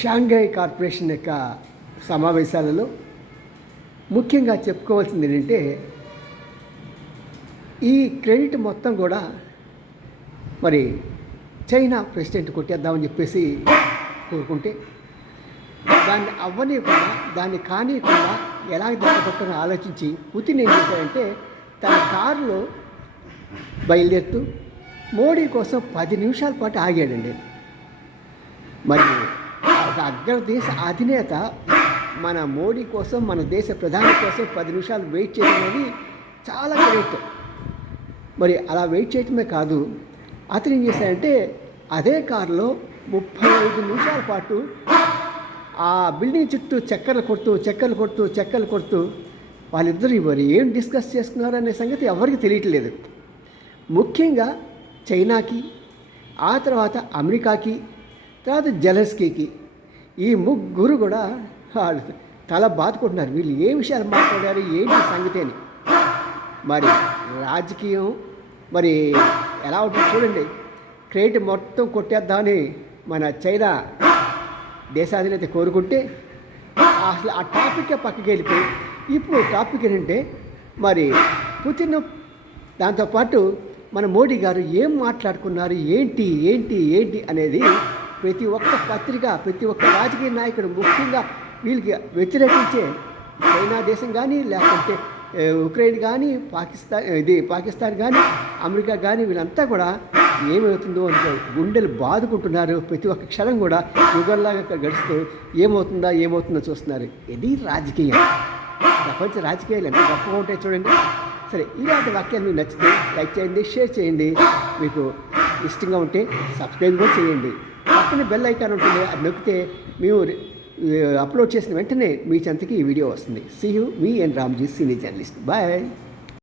Shanghai corporation యొక్క సమావేశాలలో ముఖ్యంగా చెప్పుకోవాల్సింది ఏంటంటే ఈ క్రెడిట్ మొత్తం కూడా మరి చైనా ప్రెసిడెంట్ కొట్టేద్దామని చెప్పేసి కోరుకుంటే దాన్ని అవ్వనీయకుండా దాన్ని కానీయకుండా ఎలా దెబ్బకొట్టని ఆలోచించి పుతిన్ ఏం చేశాడంటే తన కారులో బయలుదేరుతూ మోడీ కోసం పది నిమిషాల పాటు ఆగాడండి. మరి ఒక అగ్రదేశ అధినేత మన మోడీ కోసం మన దేశ ప్రధాని కోసం పది నిమిషాలు వెయిట్ చేయడం అనేది చాలా గ్రేట్ మరి అలా వెయిట్ చేయటమే కాదు అతను ఏం చేశాడంటే అదే కారులో ముప్పై ఐదు నిమిషాల పాటు ఆ బిల్డింగ్ చుట్టూ చక్కర్లు కొడుతూ చక్కర్లు కొడుతూ చక్కర్లు కొడుతూ వాళ్ళిద్దరు మరి ఏం డిస్కస్ చేసుకున్నారు అనే సంగతి ఎవరికి తెలియట్లేదు. ముఖ్యంగా చైనాకి ఆ తర్వాత అమెరికాకి తర్వాత జలస్కీకి ఈ ముగ్గురు కూడా వాళ్ళు తల బాదుకుంటున్నారు. వీళ్ళు ఏ విషయాలు మాట్లాడారు ఏంటి సంగతి అని. మరి రాజకీయం మరి ఎలా ఉంటుంది చూడండి. క్రెడిట్ మొత్తం కొట్టేద్దామని మన చైనా దేశాధినేత కోరుకుంటే అసలు ఆ టాపిక్ పక్కకి వెళ్ళిపోయి ఇప్పుడు టాపిక్ ఏంటంటే మరి పుతిన్ దాంతోపాటు మన మోడీ గారు ఏం మాట్లాడుకున్నారు ఏంటి ఏంటి ఏంటి అనేది ప్రతి ఒక్క పత్రిక ప్రతి ఒక్క రాజకీయ నాయకుడు ముఖ్యంగా వీళ్ళకి వ్యతిరేకించే చైనా దేశం కానీ లేకుంటే ఉక్రెయిన్ కానీ పాకిస్తాన్ ఇది పాకిస్తాన్ కానీ అమెరికా కానీ వీళ్ళంతా కూడా ఏమవుతుందో అంటే గుండెలు బాదుకుంటున్నారు. ప్రతి ఒక్క క్షణం కూడా యుగంలాగా గడుస్తూ ఏమవుతుందా ఏమవుతుందో చూస్తున్నారు. ఇది రాజకీయం. ప్రపంచ రాజకీయాలు ఎంత గొప్పగా ఉంటాయి చూడండి. సరే ఇలాంటి వాక్యాలు మీకు నచ్చితే లైక్ చేయండి షేర్ చేయండి. మీకు ఇష్టంగా ఉంటే సబ్స్క్రైబ్ కూడా చేయండి. పక్కన బెల్ ఐకాన్ ఉంటుంది అది నొక్కితే మేము అప్లోడ్ చేసిన వెంటనే మీ చెంతకి ఈ వీడియో వస్తుంది. See you me and Ramji senior journalist bye